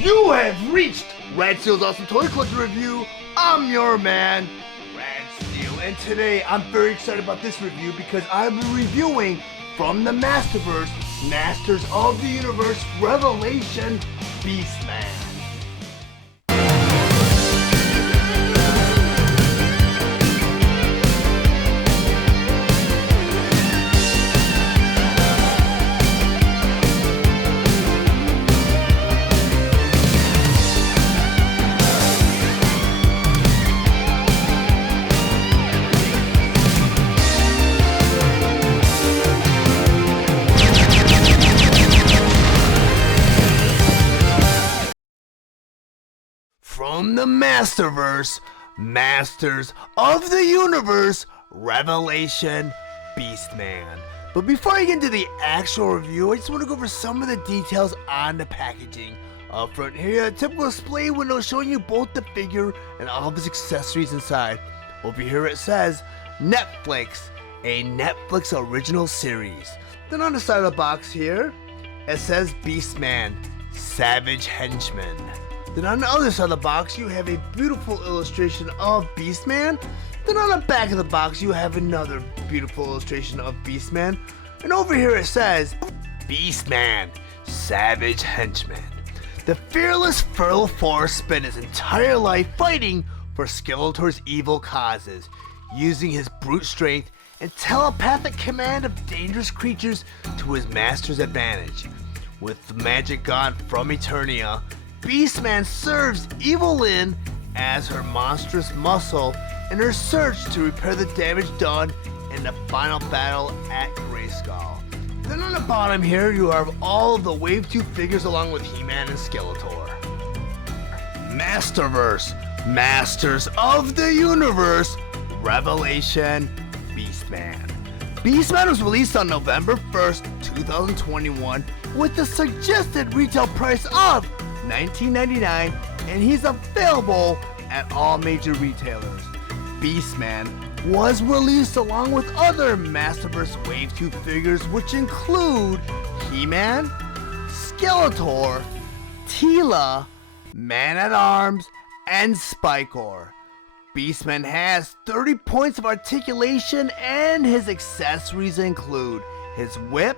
You have reached Rad Steele's Awesome Toy Collector Review. I'm your man, Rad Steele, and today I'm very excited about this review because I'll be reviewing from the Masterverse, Masters of the Universe Revelation Beastman. From the Masterverse, Masters of the Universe, Revelation Beastman. But before I get into the actual review, I just want to go over some of the details on the packaging. Up front here, a typical display window showing you both the figure and all of his accessories inside. Over here it says, Netflix, a Netflix original series. Then on the side of the box here, it says Beastman, Savage Henchman. Then on the other side of the box, you have a beautiful illustration of Beastman. Then on the back of the box, you have another beautiful illustration of Beastman. And over here it says, Beastman, Savage Henchman. The fearless Feral Force spent his entire life fighting for Skeletor's evil causes, using his brute strength and telepathic command of dangerous creatures to his master's advantage. With the magic god from Eternia, Beastman serves Evil Lyn as her monstrous muscle in her search to repair the damage done in the final battle at Grayskull. Then on the bottom here, you have all of the Wave 2 figures along with He-Man and Skeletor. Masterverse, Masters of the Universe, Revelation Beastman. Beastman was released on November 1st, 2021 with the suggested retail price of $19.99, and he's available at all major retailers. Beastman was released along with other Masterverse Wave 2 figures, which include He-Man, Skeletor, Teela, Man-at-Arms, and Spikor. Beastman has 30 points of articulation, and his accessories include his whip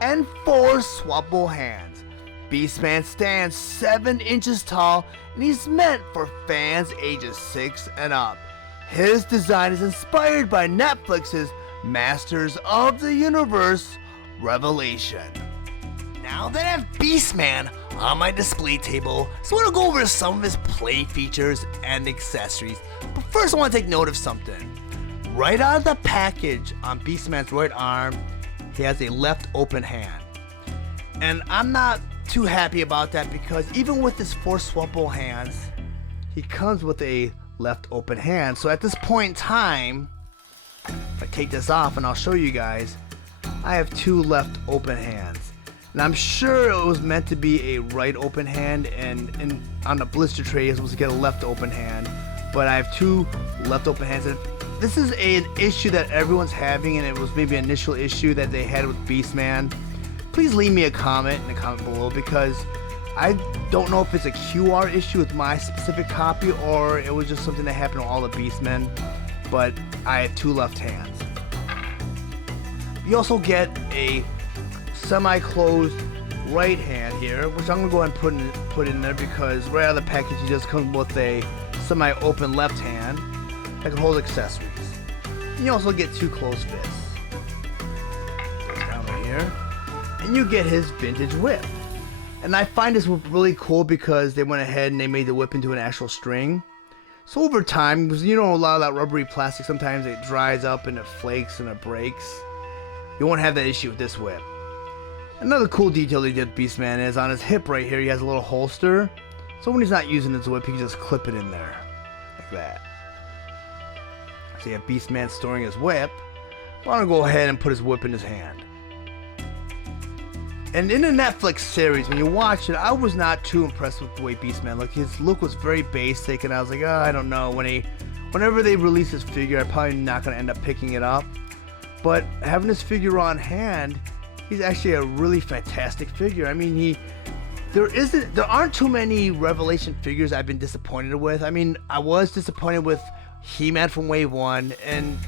and 4 swappable hands. Beastman stands 7 inches tall, and he's meant for fans ages 6 and up. His design is inspired by Netflix's Masters of the Universe Revelation. Now that I have Beastman on my display table, so I want to go over some of his play features and accessories. But first I want to take note of something. Right out of the package on Beastman's right arm, he has a left open hand. And I'm not too happy about that because even with his 4 swappable hands, he comes with a left open hand. So at this point in time, if I take this off and I'll show you guys, I have 2 left open hands. And I'm sure it was meant to be a right open hand, and on the blister tray you're supposed to get a left open hand, but I have 2 left open hands. And this is an issue that everyone's having, and it was maybe an initial issue that they had with Beastman. Please leave me a comment in the comment below, because I don't know if it's a QR issue with my specific copy or it was just something that happened to all the Beastmen, but I have 2 left hands. You also get a semi-closed right hand here, which I'm going to go ahead and put in there because right out of the package he just comes with a semi-open left hand that can hold accessories. And you also get 2 closed fists. Down right here. And you get his vintage whip. And I find this whip really cool because they went ahead and they made the whip into an actual string. So over time, because you know a lot of that rubbery plastic, sometimes it dries up and it flakes and it breaks. You won't have that issue with this whip. Another cool detail they did with Beastman is on his hip right here, he has a little holster. So when he's not using his whip, he can just clip it in there. Like that. So you have Beastman storing his whip. I'm going to go ahead and put his whip in his hand. And in the Netflix series, when you watch it, I was not too impressed with the way Beastman looked. His look was very basic, and I was like, oh, I don't know. Whenever they release this figure, I'm probably not going to end up picking it up. But having this figure on hand, he's actually a really fantastic figure. I mean, there aren't too many Revelation figures I've been disappointed with. I mean, I was disappointed with He-Man from Wave 1, and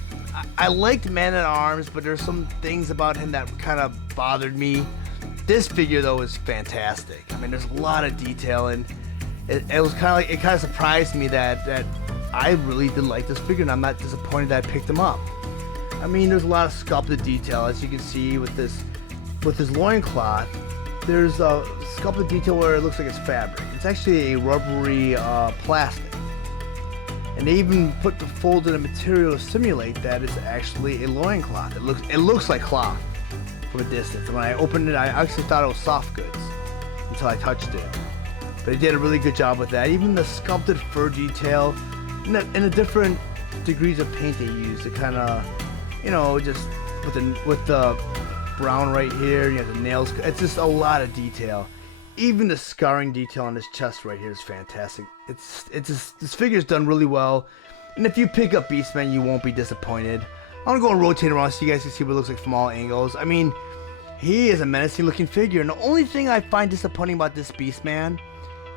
I liked Man-at-Arms, but there's some things about him that kind of bothered me. This figure, though, is fantastic. I mean, there's a lot of detail, and it was kind of like, it kind of surprised me that I really did like this figure, and I'm not disappointed that I picked him up. I mean, there's a lot of sculpted detail, as you can see with this loincloth. There's a sculpted detail where it looks like it's fabric. It's actually a rubbery plastic. And they even put the fold in a material to simulate that it's actually a loincloth. It looks like cloth from a distance. And when I opened it, I actually thought it was soft goods until I touched it. But they did a really good job with that. Even the sculpted fur detail and the different degrees of paint they used to kind of, you know, just with the brown right here, you have the nails. It's just a lot of detail. Even the scarring detail on this chest right here is fantastic. It's just, this figure's done really well. And if you pick up Beastman, you won't be disappointed. I'm gonna go and rotate around so you guys can see what it looks like from all angles. I mean, he is a menacing looking figure. And the only thing I find disappointing about this Beastman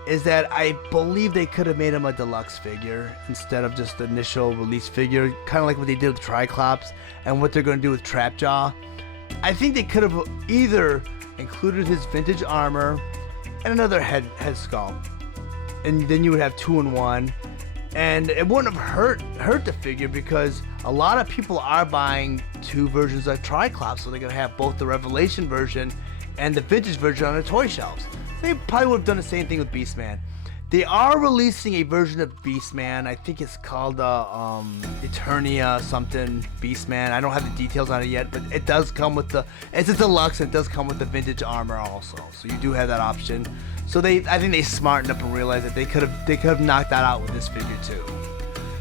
is that I believe they could have made him a deluxe figure instead of just the initial release figure. Kind of like what they did with Triclops and what they're gonna do with Trapjaw. I think they could have either included his vintage armor and another head sculpt, and then you would have 2 in 1, and it wouldn't have hurt the figure because a lot of people are buying 2 versions of Triclops, so they're gonna have both the Revelation version and the vintage version on their toy shelves. So they probably would have done the same thing with Beastman. They are releasing a version of Beastman. I think it's called Eternia something Beastman. I don't have the details on it yet, but it does come with it's a deluxe, and it does come with the vintage armor also. So you do have that option. So I think they smartened up and realized that they could have knocked that out with this figure too.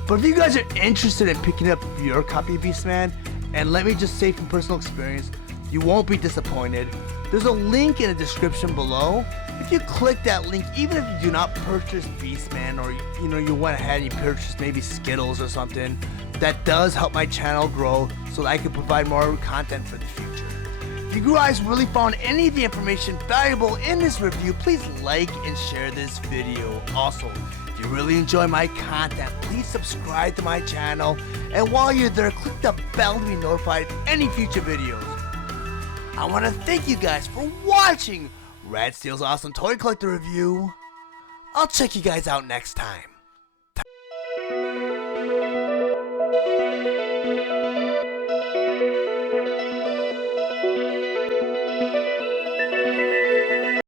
But if you guys are interested in picking up your copy of Beastman, and let me just say from personal experience, you won't be disappointed. There's a link in the description below. If you click that link, even if you do not purchase Beastman, or you went ahead and you purchased maybe Skittles or something, that does help my channel grow so that I can provide more content for the future. If you guys really found any of the information valuable in this review, please like and share this video. Also, if you really enjoy my content, please subscribe to my channel, and while you're there, click the bell to be notified of any future videos. I want to thank you guys for watching Rad Steele's Awesome Toy Collector Review. I'll check you guys out next time.